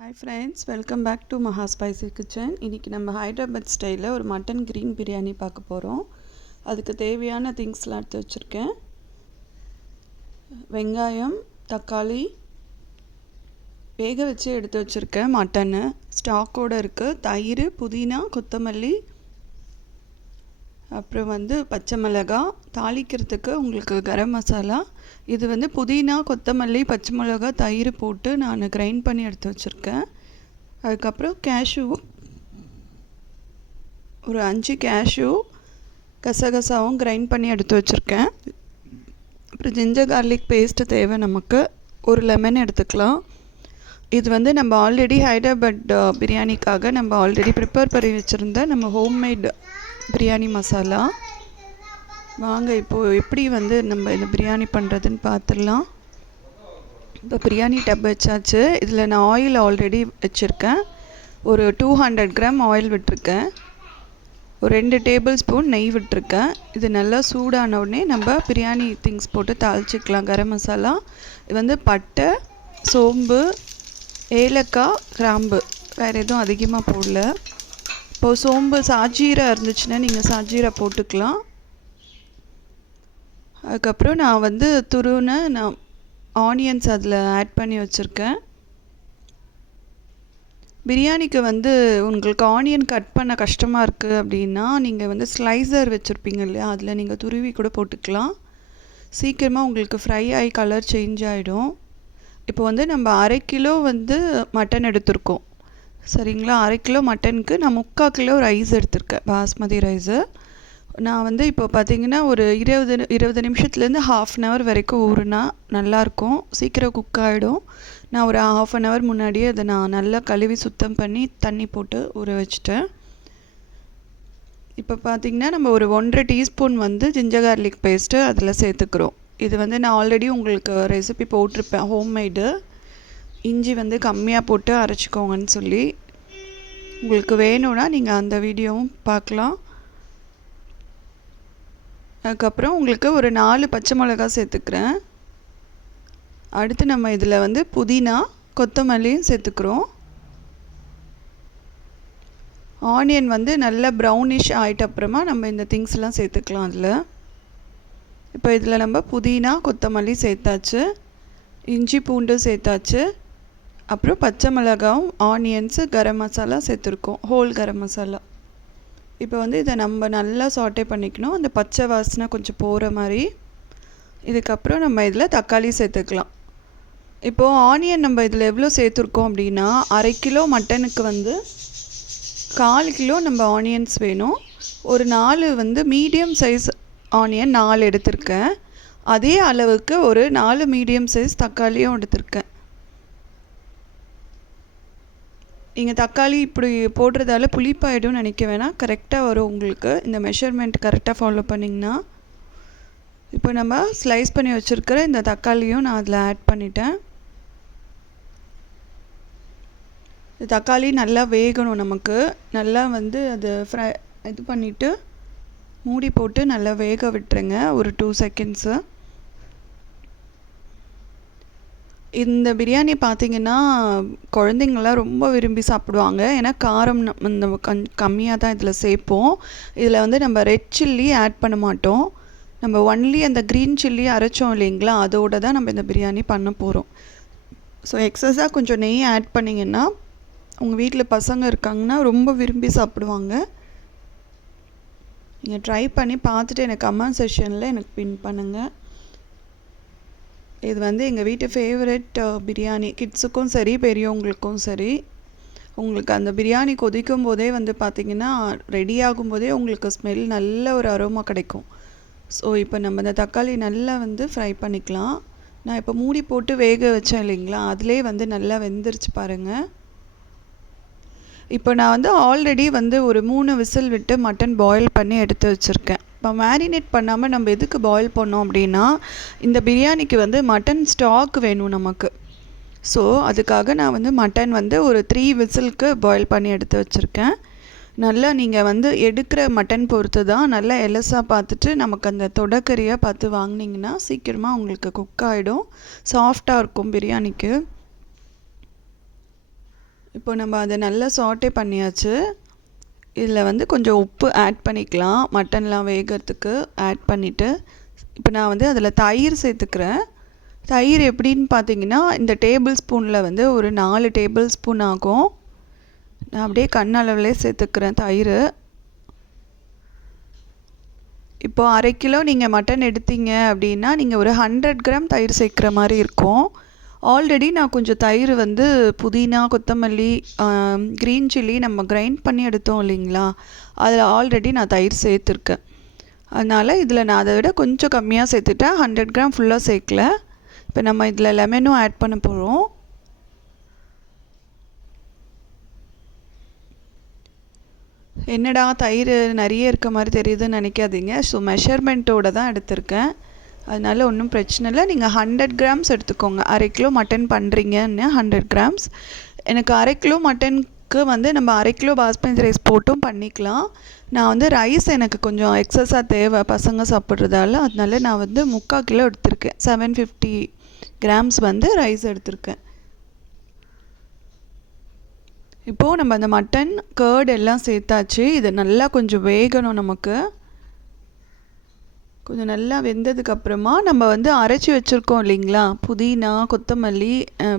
Hi friends, welcome back to Maha Spicy Kitchen. இன்னைக்கு நம்ம ஹைதராபாத் ஸ்டைலில் ஒரு மட்டன் கிரீன் பிரியாணி பார்க்க போகிறோம். அதுக்கு தேவையான திங்ஸ்லாம் எடுத்து வச்சுருக்கேன். வெங்காயம், தக்காளி, வேக வச்சு எடுத்து வச்சுருக்கேன். மட்டனு ஸ்டாக்கோடு இருக்குது. தயிர், புதினா, கொத்தமல்லி, அப்புறம் பச்சை மிளகாய், தாளிக்கிறதுக்கு உங்களுக்கு கரம் மசாலா. இது புதினா, கொத்தமல்லி, பச்சை மிளகாய், தயிர் போட்டு நான் கிரைண்ட் பண்ணி எடுத்து வச்சுருக்கேன். அதுக்கப்புறம் கேஷ்யூ, ஒரு 5 கேஷ்யூ, கசகசாவும் கிரைண்ட் பண்ணி எடுத்து வச்சுருக்கேன். அப்புறம் ஜிஞ்சர் கார்லிக் பேஸ்ட்டு தேவை நமக்கு. ஒரு லெமன் எடுத்துக்கலாம். இது நம்ம ஆல்ரெடி ஹைதராபாத் பிரியாணிக்காக நம்ம ஆல்ரெடி ப்ரிப்பேர் பண்ணி வச்சுருந்த நம்ம ஹோம்மேட் பிரியாணி மசாலா. வாங்க இப்போது எப்படி நம்ம இந்த பிரியாணி பண்ணுறதுன்னு பார்த்துடலாம். இப்போ பிரியாணி டப் வச்சாச்சு. இதில் நான் ஆயில் ஆல்ரெடி வச்சுருக்கேன். ஒரு 200 கிராம் ஆயில் விட்டுருக்கேன். ஒரு 2 டேபிள் ஸ்பூன் நெய் விட்டுருக்கேன். இது நல்லா சூடான உடனே நம்ம பிரியாணி திங்ஸ் போட்டு தாளிச்சிக்கலாம். கரம் மசாலா, இது பட்டை, சோம்பு, ஏலக்காய், கிராம்பு, வேறு எதுவும் அதிகமாக போடல. இப்போது சோம்பு சாஜீரா இருந்துச்சுன்னா நீங்கள் சாஜீரா போட்டுக்கலாம். அதுக்கப்புறம் நான் துருவின ஆனியன்ஸ் அதில் ஆட் பண்ணி வச்சுருக்கேன். பிரியாணிக்கு உங்களுக்கு ஆனியன் கட் பண்ண கஷ்டமாக இருக்குது அப்படின்னா நீங்கள் ஸ்லைசர் வச்சுருப்பீங்க இல்லையா, அதில் நீங்கள் துருவி கூட போட்டுக்கலாம். சீக்கிரமாக உங்களுக்கு ஃப்ரை ஆகி கலர் சேஞ்ச் ஆகிடும். இப்போ நம்ம 1/2 கிலோ மட்டன் எடுத்திருக்கோம். சரிங்களா? 1/2 கிலோ மட்டனுக்கு நான் 3/4 கிலோ ரைஸ் எடுத்திருக்கேன், பாஸ்மதி ரைஸு. நான் இப்போ பார்த்திங்கன்னா ஒரு 20 நிமிஷத்துலேருந்து 1/2 hour வரைக்கும் ஊறுனா நல்லாயிருக்கும். சீக்கிரம் குக் ஆகிடும். நான் ஒரு 1/2 hour முன்னாடியே அதை நான் நல்லா கழுவி சுத்தம் பண்ணி தண்ணி போட்டு ஊற வச்சுட்டேன். இப்போ பார்த்திங்கன்னா நம்ம ஒரு 1.5 டீஸ்பூன் ஜிஞ்சர் கார்லிக் பேஸ்ட்டு அதில் சேர்த்துக்கிறோம். இது நான் ஆல்ரெடி உங்களுக்கு ரெசிபி போட்டிருப்பேன், ஹோம்மேடு. இஞ்சி கம்மியாக போட்டு அரைச்சிக்கோங்கன்னு சொல்லி. உங்களுக்கு வேணும்னா நீங்கள் அந்த வீடியோவும் பார்க்கலாம். அதுக்கப்புறம் உங்களுக்கு ஒரு 4 பச்சை மிளகாய் சேர்த்துக்கிறேன். அடுத்து நம்ம இதில் புதினா, கொத்தமல்லியும் சேர்த்துக்கிறோம். ஆனியன் நல்லா ப்ரௌனிஷ் ஆகிட்ட அப்புறமா நம்ம இந்த திங்ஸ்லாம் சேர்த்துக்கலாம் அதில். இப்போ இதில் நம்ம புதினா, கொத்தமல்லி சேர்த்தாச்சு, இஞ்சி பூண்டு சேர்த்தாச்சு, அப்புறம் பச்சை மிளகாவும், ஆனியன்ஸு, கரம் மசாலா சேர்த்துருக்கோம், ஹோல் கரம் மசாலா. இப்போ இதை நம்ம நல்லா சாட்டே பண்ணிக்கணும், அந்த பச்சை வாசனை கொஞ்சம் போகிற மாதிரி. இதுக்கப்புறம் நம்ம இதில் தக்காளி சேர்த்துக்கலாம். இப்போது ஆனியன் நம்ம இதில் எவ்வளோ சேர்த்துருக்கோம் அப்படின்னா, 1/2 கிலோ மட்டனுக்கு 1/4 கிலோ நம்ம ஆனியன்ஸ் வேணும். ஒரு 4 மீடியம் சைஸ் ஆனியன் 4 எடுத்திருக்கேன். அதே அளவுக்கு ஒரு 4 மீடியம் சைஸ் தக்காளியும் எடுத்திருக்கேன். நீங்கள் தக்காளி இப்படி போடுறதால புளிப்பாயிடும்னு நினைக்க வேணாம், கரெக்டாக வரும் உங்களுக்கு. இந்த மெஷர்மெண்ட் கரெக்டாக ஃபாலோ பண்ணிங்கன்னா. இப்போ நம்ம ஸ்லைஸ் பண்ணி வச்சுருக்கிற இந்த தக்காளியும் நான் அதில் ஆட் பண்ணிட்டேன். இந்த தக்காளி நல்லா வேகணும் நமக்கு. நல்லா அது இது பண்ணிவிட்டு மூடி போட்டு நல்லா வேக விட்டுருங்க ஒரு 2 செகண்ட்ஸு. இந்த பிரியாணி பார்த்திங்கன்னா குழந்தைங்களாம் ரொம்ப விரும்பி சாப்பிடுவாங்க. ஏன்னா காரம் நம்ம கம்மியாக தான் இதில் சேர்ப்போம். இதில் நம்ம ரெட் சில்லி ஆட் பண்ண மாட்டோம். நம்ம ஒன்லி அந்த க்ரீன் சில்லி அரைச்சோம் இல்லைங்களா, அதோடு தான் நம்ம இந்த பிரியாணி பண்ண போகிறோம். ஸோ எக்ஸஸாக கொஞ்சம் நெய் ஆட் பண்ணிங்கன்னா உங்கள் வீட்டில் பசங்க இருக்காங்கன்னா ரொம்ப விரும்பி சாப்பிடுவாங்க. நீங்கள் ட்ரை பண்ணி பார்த்துட்டு எனக்கு கமெண்ட் செக்ஷனில் எனக்கு பின் பண்ணுங்கள். இது எங்கள் வீட்டு ஃபேவரட் பிரியாணி. கிட்ஸுக்கும் சரி, பெரியவங்களுக்கும் சரி. உங்களுக்கு அந்த பிரியாணி கொதிக்கும் போதே பார்த்திங்கன்னா ரெடி ஆகும்போதே உங்களுக்கு ஸ்மெல் நல்ல ஒரு அரோமா கிடைக்கும். ஸோ இப்போ நம்ம இந்த தக்காளி நல்லா ஃப்ரை பண்ணிக்கலாம். நான் இப்போ மூடி போட்டு வேக வச்சேன் இல்லைங்களா, அதிலே நல்லா வெந்துருச்சு பாருங்கள். இப்போ நான் ஆல்ரெடி ஒரு 3 விசில் விட்டு மட்டன் பாயில் பண்ணி எடுத்து வச்சுருக்கேன். இப்போ மேரினேட் பண்ணாமல் நம்ம எதுக்கு பாயில் பண்ணோம் அப்படின்னா, இந்த பிரியாணிக்கு மட்டன் ஸ்டாக் வேணும் நமக்கு. ஸோ அதுக்காக நான் மட்டன் ஒரு 3 விசிலுக்கு பாயில் பண்ணி எடுத்து வச்சுருக்கேன். நல்லா நீங்கள் எடுக்கிற மட்டன் பொறுத்து தான், நல்லா எலசாக பார்த்துட்டு நமக்கு அந்த தொடக்கறியாக பார்த்து வாங்கினீங்கன்னா சீக்கிரமாக உங்களுக்கு குக் ஆகிடும், சாஃப்டாக இருக்கும் பிரியாணிக்கு. இப்போ நம்ம அதை நல்லா சாட்டே பண்ணியாச்சு. இதில் வந்து கொஞ்சம் உப்பு ஆட் பண்ணிக்கலாம், மட்டன்லாம் வேகிறதுக்கு ஆட் பண்ணிவிட்டு. இப்போ நான் வந்து அதில் தயிர் சேர்த்துக்கிறேன். தயிர் எப்படின்னு பார்த்தீங்கன்னா, இந்த டேபிள் ஸ்பூனில் வந்து ஒரு 4 டேபிள் ஸ்பூன் ஆகும். நான் அப்படியே கண்ணளவுலே சேர்த்துக்கிறேன் தயிர். இப்போது 1/2 கிலோ நீங்கள் மட்டன் எடுத்தீங்க அப்படின்னா நீங்கள் ஒரு 100 கிராம் தயிர் சேர்க்குற மாதிரி இருக்கும். ஆல்ரெடி நான் கொஞ்சம் தயிர் வந்து புதினா, கொத்தமல்லி, க்ரீன் சில்லி நம்ம கிரைண்ட் பண்ணி எடுத்தோம் இல்லைங்களா, அதில் ஆல்ரெடி நான் தயிர் சேர்த்துருக்கேன். அதனால் இதில் நான் அதை விட கொஞ்சம் கம்மியாக சேர்த்துட்டேன். 100 கிராம் ஃபுல்லாக சேர்க்கல. இப்போ நம்ம இதில் லெமனும் ஆட் பண்ண போகிறோம். என்னடா தயிர் நிறைய இருக்க மாதிரி தெரியுதுன்னு நினைக்காதீங்க. ஸோ மெஷர்மெண்ட்டோடு தான் எடுத்திருக்கேன். அதனால் ஒன்றும் பிரச்சனை இல்லை. நீங்கள் 100 கிராம்ஸ் எடுத்துக்கோங்க. 1/2 கிலோ மட்டன் பண்ணுறீங்கன்னு 100 கிராம்ஸ். எனக்கு 1/2 கிலோ மட்டனுக்கு வந்து நம்ம 1/2 கிலோ பாஸ்மதி ரைஸ் போட்டும் பண்ணிக்கலாம். நான் வந்து ரைஸ் எனக்கு கொஞ்சம் எக்ஸஸாக தேவை பசங்க சாப்பிட்றதால, அதனால நான் வந்து 3/4 கிலோ எடுத்திருக்கேன். 750 கிராம்ஸ் வந்து ரைஸ் எடுத்திருக்கேன். இப்போது நம்ம அந்த மட்டன் கர்ட் எல்லாம் சேர்த்தாச்சு. இது நல்லா கொஞ்சம் வேகணும். நமக்கு கொஞ்சம் நல்லா வெந்ததுக்கப்புறமா நம்ம வந்து அரைச்சி வச்சுருக்கோம் இல்லைங்களா, புதினா, கொத்தமல்லி,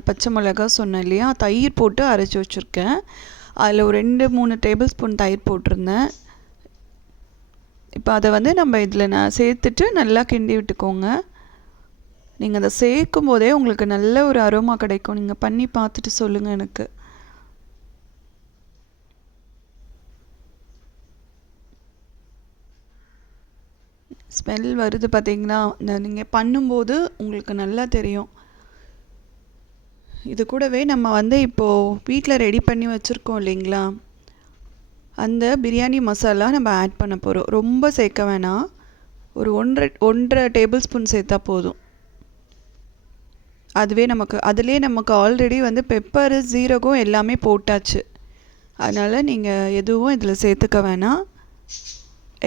பச்சை மிளகா சொன்னேன் இல்லையா, தயிர் போட்டு அரைச்சி வச்சுருக்கேன். அதில் ஒரு 2-3 டேபிள் ஸ்பூன் தயிர் போட்டிருந்தேன். இப்போ அதை வந்து நம்ம இதில் நான் சேர்த்துட்டு நல்லா கிண்டி விட்டுக்கோங்க. நீங்கள் அதை சேர்க்கும் போதே உங்களுக்கு நல்ல ஒரு அரோமா கிடைக்கும். நீங்கள் பண்ணி பார்த்துட்டு சொல்லுங்கள் எனக்கு. ஸ்மெல் வருது பார்த்தீங்கன்னா, நீங்கள் பண்ணும்போது உங்களுக்கு நல்லா தெரியும். இது கூடவே நம்ம வந்து இப்போது வீட்டில் ரெடி பண்ணி வச்சுருக்கோம் இல்லைங்களா, அந்த பிரியாணி மசாலா நம்ம ஆட் பண்ண போகிறோம். ரொம்ப சேர்க்க வேணாம், ஒரு 1.5 டேபிள் ஸ்பூன் சேர்த்தா போதும். அதுவே அதுலேயே நமக்கு ஆல்ரெடி வந்து பெப்பரு, ஜீரகம் எல்லாமே போட்டாச்சு. அதனால் நீங்கள் எதுவும் இதில் சேர்த்துக்க வேணாம்.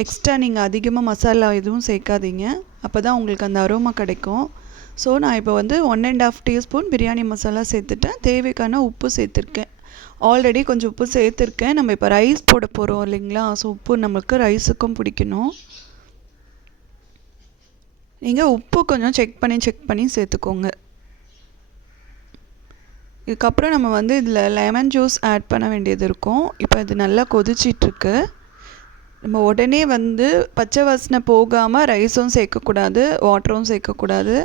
எக்ஸ்ட்ரா நீங்கள் அதிகமாக மசாலா எதுவும் சேர்க்காதீங்க. அப்போ தான் உங்களுக்கு அந்த அரோமா கிடைக்கும். ஸோ நான் இப்போ வந்து 1.5 டீஸ்பூன் பிரியாணி மசாலா சேர்த்துட்டேன். தேவைக்கான உப்பு சேர்த்துருக்கேன். ஆல்ரெடி கொஞ்சம் உப்பு சேர்த்துருக்கேன். நம்ம இப்போ ரைஸ் போட போகிறோம் இல்லைங்களா, ஸோ உப்பு நமக்கு ரைஸுக்கும் பிடிக்கணும். நீங்கள் உப்பு கொஞ்சம் செக் பண்ணி சேர்த்துக்கோங்க. இதுக்கப்புறம் நம்ம வந்து இதில் லெமன் ஜூஸ் ஆட் பண்ண வேண்டியது இருக்கும். இப்போ இது நல்லா கொதிச்சிட்ருக்கு. நம்ம உடனே வந்து பச்சை வாசனை போகாமல் ரைஸும் சேர்க்கக்கூடாது, வாட்டரும் சேர்க்கக்கூடாது.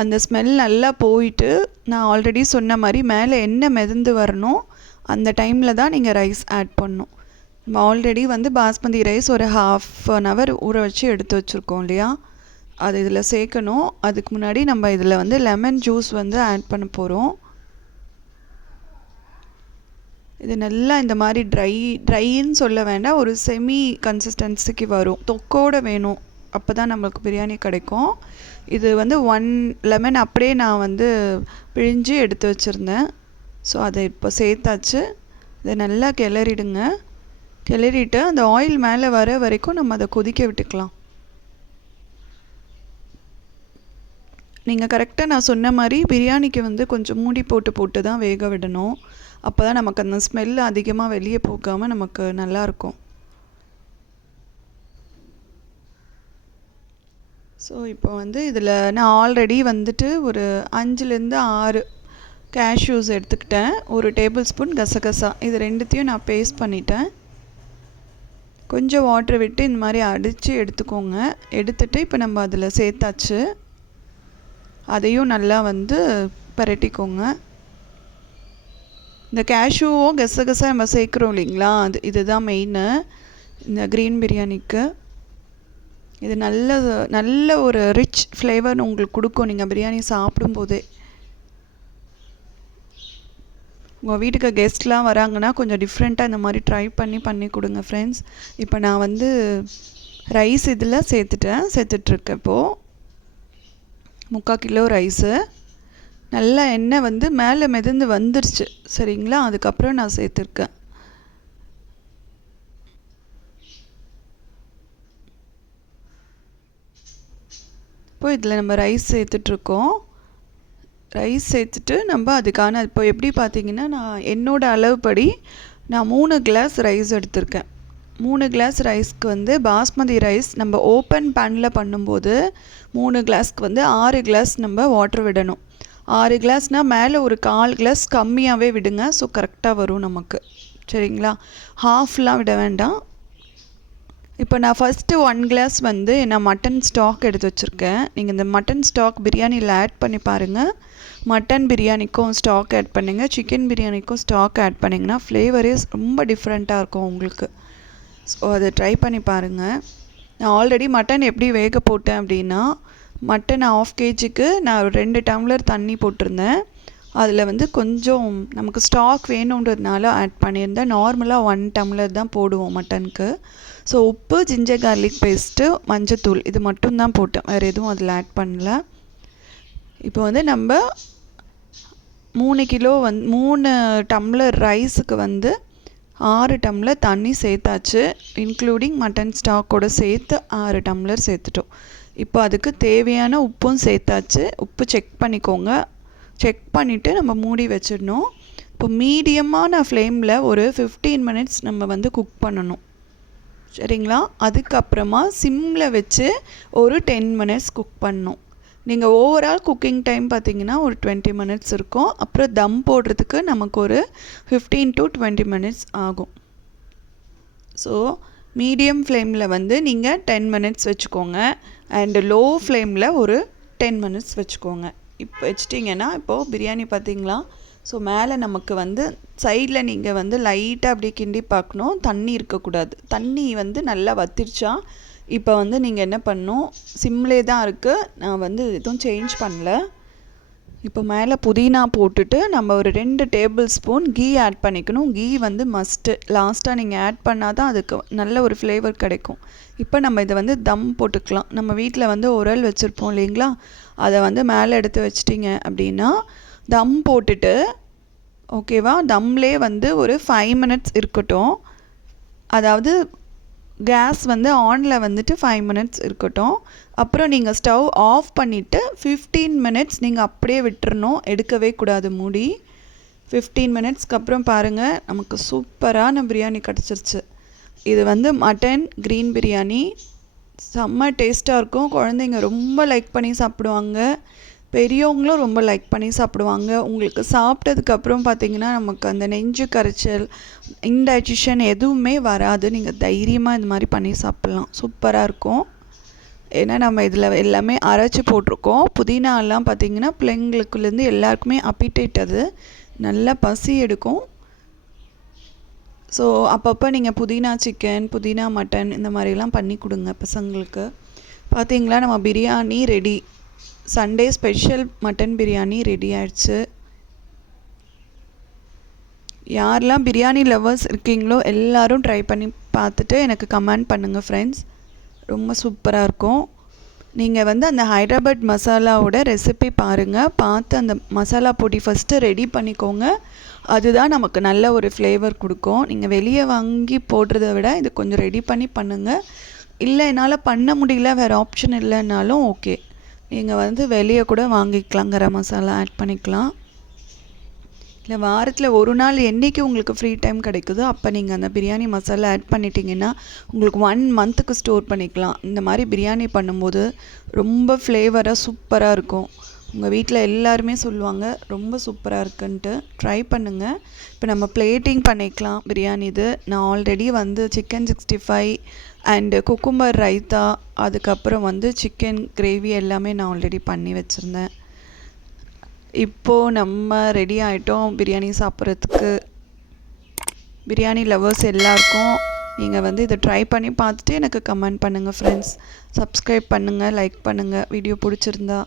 அந்த ஸ்மெல் நல்லா போயிட்டு, நான் ஆல்ரெடி சொன்ன மாதிரி மேலே எண்ணெய் மிதந்து வரணும். அந்த டைமில் தான் நீங்கள் ரைஸ் ஆட் பண்ணணும். நம்ம ஆல்ரெடி வந்து பாஸ்மதி ரைஸ் ஒரு 1/2 hour ஊற வச்சு எடுத்து வச்சுருக்கோம் இல்லையா, அது இதில் சேர்க்கணும். அதுக்கு முன்னாடி நம்ம இதில் வந்து லெமன் ஜூஸ் வந்து ஆட் பண்ண போகிறோம். இது நல்லா இந்த மாதிரி ட்ரைன்னு சொல்ல வேண்டாம், ஒரு செமி கன்சிஸ்டன்சிக்கு வரும். தொக்கோடு வேணும், அப்போ தான் நம்மளுக்கு பிரியாணி கிடைக்கும். இது வந்து 1 லெமன் அப்படியே நான் வந்து பிழிஞ்சு எடுத்து வச்சுருந்தேன். ஸோ அதை இப்போ சேர்த்தாச்சு. இதை நல்லா கிளறிடுங்க. கிளறிட்டு அந்த ஆயில் மேலே வர வரைக்கும் நம்ம அதை கொதிக்க விட்டுக்கலாம். நீங்கள் கரெக்டாக நான் சொன்ன மாதிரி பிரியாணிக்கு வந்து கொஞ்சம் மூடி போட்டு தான் வேக விடணும். அப்போ தான் நமக்கு அந்த ஸ்மெல் அதிகமாக வெளியே போகாமல் நமக்கு நல்லாயிருக்கும். ஸோ இப்போ வந்து இதில் நான் ஆல்ரெடி வந்துட்டு ஒரு 5-6 கேஷ்யூஸ் எடுத்துக்கிட்டேன். 1 டேபிள் ஸ்பூன் கசகசா, இது ரெண்டுத்தையும் நான் பேஸ்ட் பண்ணிட்டேன். கொஞ்சம் வாட்டர் விட்டு இந்த மாதிரி அடித்து எடுத்துக்கோங்க. எடுத்துகிட்டு இப்போ நம்ம அதில் சேர்த்தாச்சு. அதையும் நல்லா வந்து பரட்டிக்கோங்க. இந்த கேஷ்யூவும் கசகசா நம்ம சேர்க்குறோம் இல்லைங்களா, இதுதான் மெயின்னு இந்த க்ரீன் பிரியாணிக்கு. இது நல்ல ஒரு ரிச் ஃப்ளேவர் உங்களுக்கு கொடுக்கும் நீங்கள் பிரியாணி சாப்பிடும்போதே. உங்கள் வீட்டுக்கு கெஸ்ட்லாம் வராங்கன்னா கொஞ்சம் டிஃப்ரெண்ட்டாக இந்த மாதிரி ட்ரை பண்ணி கொடுங்க ஃப்ரெண்ட்ஸ். இப்போ நான் வந்து ரைஸ் இதில் சேர்த்துட்ருக்கேன். இப்போது 3/4 கிலோ ரைஸு நல்லா எண்ணெய் வந்து மேலே மிதந்து வந்துருச்சு சரிங்களா, அதுக்கப்புறம் நான் சேர்த்துருக்கேன். இப்போ இதில் நம்ம ரைஸ் சேர்த்துட்ருக்கோம். ரைஸ் சேர்த்துட்டு நம்ம அதுக்கான இப்போ எப்படி பார்த்தீங்கன்னா நான் என்னோடய அளவுப்படி நான் 3 கிளாஸ் ரைஸ் எடுத்திருக்கேன். 3 கிளாஸ் ரைஸ்க்கு வந்து பாஸ்மதி ரைஸ் நம்ம ஓப்பன் பேனில் பண்ணும்போது 3 கிளாஸ்க்கு வந்து 6 கிளாஸ் நம்ம வாட்டர் விடணும். 6 கிளாஸ்னால் மேலே ஒரு 1/4 கிளாஸ் கம்மியாகவே விடுங்க. ஸோ கரெக்டாக வரும் நமக்கு. சரிங்களா? ஹாஃப்லாம் விட வேண்டாம். இப்போ நான் ஃபஸ்ட்டு 1 கிளாஸ் வந்து நான் மட்டன் ஸ்டாக் எடுத்து வச்சுருக்கேன். நீங்கள் இந்த மட்டன் ஸ்டாக் பிரியாணியில் ஆட் பண்ணி பாருங்கள். மட்டன் பிரியாணிக்கும் ஸ்டாக் ஆட் பண்ணுங்கள், சிக்கன் பிரியாணிக்கும் ஸ்டாக் ஆட் பண்ணிங்கன்னா ஃப்ளேவரே ரொம்ப டிஃப்ரெண்ட்டாக இருக்கும் உங்களுக்கு. ஸோ அதை ட்ரை பண்ணி பாருங்கள். நான் ஆல்ரெடி மட்டன் எப்படி வேக போட்டேன் அப்படின்னா, மட்டன் 1/2 kgக்கு நான் ஒரு 2 டம்ளர் தண்ணி போட்டிருந்தேன். அதில் வந்து கொஞ்சம் நமக்கு ஸ்டாக் வேணுன்றதுனால ஆட் பண்ணியிருந்தேன். நார்மலாக 1 டம்ளர் தான் போடுவோம் மட்டனுக்கு. ஸோ உப்பு, ஜிஞ்சர் கார்லிக் பேஸ்ட்டு, மஞ்சத்தூள் இது மட்டும்தான் போட்டேன், வேறு எதுவும் அதில் ஆட் பண்ணல. இப்போ வந்து நம்ம 3 டம்ளர் ரைஸுக்கு வந்து 6 டம்ளர் தண்ணி சேர்த்தாச்சு. இன்க்ளூடிங் மட்டன் ஸ்டாக்கோடு சேர்த்து 6 டம்ளர் சேர்த்துட்டோம். இப்போ அதுக்கு தேவையான உப்பும் சேர்த்தாச்சு. உப்பு செக் பண்ணிக்கோங்க. செக் பண்ணிவிட்டு நம்ம மூடி வச்சிடணும். இப்போ மீடியமான ஃப்ளேமில் ஒரு 15 மினிட்ஸ் நம்ம வந்து குக் பண்ணணும். சரிங்களா? அதுக்கப்புறமா சிம்மில் வச்சு ஒரு 10 மினிட்ஸ் குக் பண்ணணும். நீங்கள் ஓவரால் குக்கிங் டைம் பார்த்திங்கன்னா ஒரு 20 மினிட்ஸ் இருக்கும். அப்புறம் தம் போடுறதுக்கு நமக்கு ஒரு 15 to 20 மினிட்ஸ் ஆகும். ஸோ மீடியம் ஃப்ளேமில் வந்து நீங்கள் 10 மினிட்ஸ் வச்சுக்கோங்க. அண்டு லோ ஃப்ளேமில் ஒரு 10 மினிட்ஸ் வச்சுக்கோங்க. இப்போ வச்சிட்டிங்கன்னா இப்போது பிரியாணி பார்த்திங்களா? ஸோ மேலே நமக்கு வந்து சைடில் நீங்கள் வந்து லைட்டாக அப்படியே கிண்டி பார்க்கணும். தண்ணி இருக்கக்கூடாது. தண்ணி வந்து நல்லா வத்திருச்சா இப்போ வந்து நீங்கள் என்ன பண்ணணும், சிம்லே தான் இருக்குது. நான் வந்து எதுவும் சேஞ்ச் பண்ணல. இப்போ மேலே புதினா போட்டுட்டு நம்ம ஒரு 2 டேபிள் ஸ்பூன் கீ ஆட் பண்ணிக்கணும். கீ வந்து மஸ்ட்டு. லாஸ்ட்டாக நீங்கள் ஆட் பண்ணால் தான் அதுக்கு நல்ல ஒரு ஃப்ளேவர் கிடைக்கும். இப்போ நம்ம இதை வந்து தம் போட்டுக்கலாம். நம்ம வீட்டில் வந்து உரல் வச்சுருப்போம் இல்லைங்களா, அதை வந்து மேலே எடுத்து வச்சிட்டிங்க அப்படின்னா தம் போட்டுட்டு, ஓகேவா, தம்லே வந்து ஒரு 5 மினிட்ஸ் இருக்கட்டும். அதாவது கேஸ் வந்து ஆனில் வந்துட்டு 5 மினிட்ஸ் இருக்கட்டும். அப்புறம் நீங்கள் ஸ்டவ் ஆஃப் பண்ணிவிட்டு 15 மினிட்ஸ் நீங்கள் அப்படியே விட்டுறணும், எடுக்கவே கூடாது மூடி. 15 மினிட்ஸ்க்கு அப்புறம் பாருங்கள், நமக்கு சூப்பரான பிரியாணி கிடச்சிருச்சு. இது வந்து மட்டன் க்ரீன் பிரியாணி. செம்ம டேஸ்ட்டாக இருக்கும். குழந்தைங்க ரொம்ப லைக் பண்ணி சாப்பிடுவாங்க, பெரியவங்களும் ரொம்ப லைக் பண்ணி சாப்பிடுவாங்க. உங்களுக்கு சாப்பிட்டதுக்கப்புறம் பார்த்திங்கன்னா நமக்கு அந்த நெஞ்சு கரைச்சல், இன்டைஜஷன் எதுவுமே வராது. நீங்கள் தைரியமாக இது மாதிரி பண்ணி சாப்பிட்லாம். சூப்பராக இருக்கும். ஏன்னா நம்ம இதில் எல்லாமே அரைச்சி போட்டிருக்கோம். புதினாலாம் பார்த்திங்கன்னா பிள்ளைங்களுக்குலேருந்து எல்லாருக்குமே அப்பிடைட், அது நல்லா பசி எடுக்கும். ஸோ அப்பப்போ நீங்கள் புதினா சிக்கன், புதினா மட்டன் இந்த மாதிரிலாம் பண்ணி கொடுங்க பசங்களுக்கு. பார்த்திங்களா, நம்ம biryani ready. Sunday special mutton biryani ready ஆயிடுச்சு. யாரெல்லாம் பிரியாணி லவ்வர்ஸ் இருக்கீங்களோ எல்லோரும் ட்ரை பண்ணி பார்த்துட்டு எனக்கு கமெண்ட் பண்ணுங்கள் ஃப்ரெண்ட்ஸ். ரொம்ப சூப்பராக இருக்கும். நீங்கள் வந்து அந்த ஹைதராபாத் மசாலாவோட ரெசிபி பாருங்கள். பார்த்து அந்த மசாலா பொடி ஃபஸ்ட்டு ரெடி பண்ணிக்கோங்க. அதுதான் நமக்கு நல்ல ஒரு ஃப்ளேவர் கொடுக்கும். நீங்கள் வெளியே வாங்கி போடுறத விட இது கொஞ்சம் ரெடி பண்ணி பண்ணுங்கள். இல்லை என்னால் பண்ண முடியல, வேறு ஆப்ஷன் இல்லைன்னாலும் ஓகே, நீங்கள் வந்து வெளியே கூட வாங்கிக்கலாம், கரம் மசாலா ஆட் பண்ணிக்கலாம். இல்லை வாரத்தில் ஒரு நாள் என்றைக்கு உங்களுக்கு ஃப்ரீ டைம் கிடைக்குதோ அப்போ நீங்கள் அந்த பிரியாணி மசாலா ஆட் பண்ணிட்டீங்கன்னா உங்களுக்கு 1 மந்த்துக்கு ஸ்டோர் பண்ணிக்கலாம். இந்த மாதிரி பிரியாணி பண்ணும்போது ரொம்ப ஃப்ளேவராக சூப்பராக இருக்கும். உங்கள் வீட்டில் எல்லாருமே சொல்லுவாங்க ரொம்ப சூப்பராக இருக்குன்ட்டு. ட்ரை பண்ணுங்கள். இப்போ நம்ம பிளேட்டிங் பண்ணிக்கலாம் பிரியாணி. இது நான் ஆல்ரெடி வந்து சிக்கன் 65 அண்டு குக்கும்பர் ரைத்தா, அதுக்கப்புறம் வந்து சிக்கன் கிரேவி எல்லாமே நான் ஆல்ரெடி பண்ணி வச்சுருந்தேன். இப்போது நம்ம ரெடி ஆகிட்டோம் பிரியாணி சாப்பிட்றதுக்கு. பிரியாணி லவ்வர்ஸ் எல்லாருக்கும் நீங்கள் வந்து இதை ட்ரை பண்ணி பார்த்துட்டு எனக்கு கமெண்ட் பண்ணுங்கள் ஃப்ரெண்ட்ஸ். சப்ஸ்கிரைப் பண்ணுங்கள், லைக் பண்ணுங்கள் வீடியோ பிடிச்சிருந்தா.